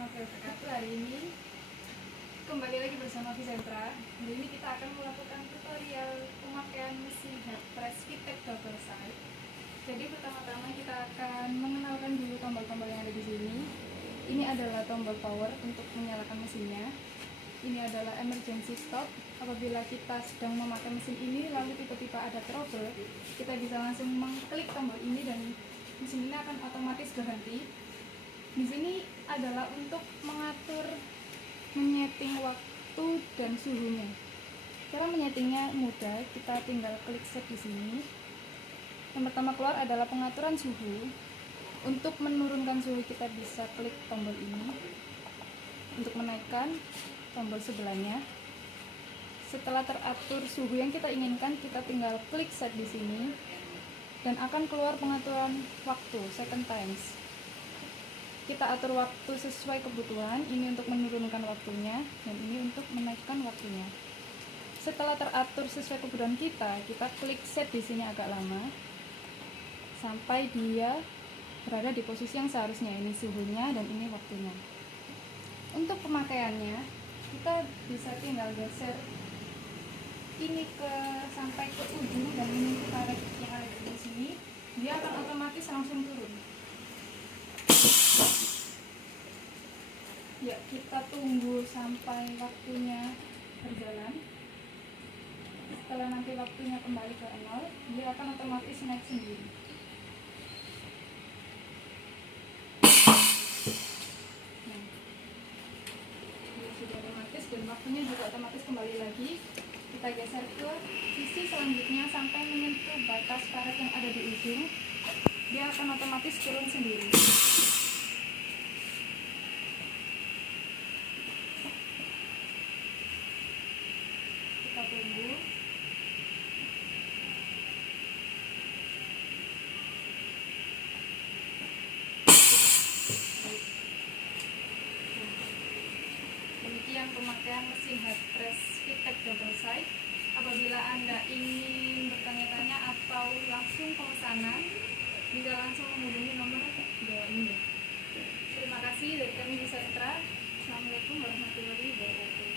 warahmatullahi wabarakatuh. Hari ini kembali lagi bersama Vicentra. Hari ini kita akan melakukan tutorial pemakaian mesin head press VTEC double side. Jadi pertama-tama kita akan mengenalkan dulu tombol-tombol yang ada di sini. Ini adalah tombol power untuk menyalakan mesinnya. Ini adalah emergency stop. Apabila kita sedang memakai mesin ini lalu tiba-tiba ada trouble, kita bisa langsung mengklik tombol ini dan mesin ini akan otomatis berhenti. Di sini adalah untuk mengatur menyeting waktu dan suhunya. Cara menyetingnya mudah, kita tinggal klik set di sini. Yang pertama keluar adalah pengaturan suhu. Untuk menurunkan suhu kita bisa klik tombol ini. Untuk menaikkan tombol sebelahnya. Setelah teratur suhu yang kita inginkan, kita tinggal klik set di sini dan akan keluar pengaturan waktu second times. Kita atur waktu sesuai kebutuhan, ini untuk menurunkan waktunya dan ini untuk menaikkan waktunya. Setelah teratur sesuai kebutuhan kita klik set di sini agak lama sampai dia berada di posisi yang seharusnya, ini suhunya dan ini waktunya. Untuk pemakaiannya, kita bisa tinggal geser ini sampai ke ujung dan ini tarik yang ada di sini, dia akan otomatis langsung turun. Ya, kita tunggu sampai waktunya berjalan. Setelah nanti waktunya kembali ke 0, dia akan otomatis naik sendiri. Nah, dia sudah otomatis dan waktunya juga otomatis kembali lagi. Kita geser ke sisi selanjutnya sampai menyentuh batas karet yang ada di ujung, dia akan otomatis turun sendiri. Kita tunggu. Demikian pemakaian mesin head press VTEC double side. Apabila Anda ingin bertanya-tanya atau langsung pemesanan, bisa langsung menghubungi nomor di bawah ini. Terima kasih dari kami Vicentra. Assalamualaikum warahmatullahi wabarakatuh.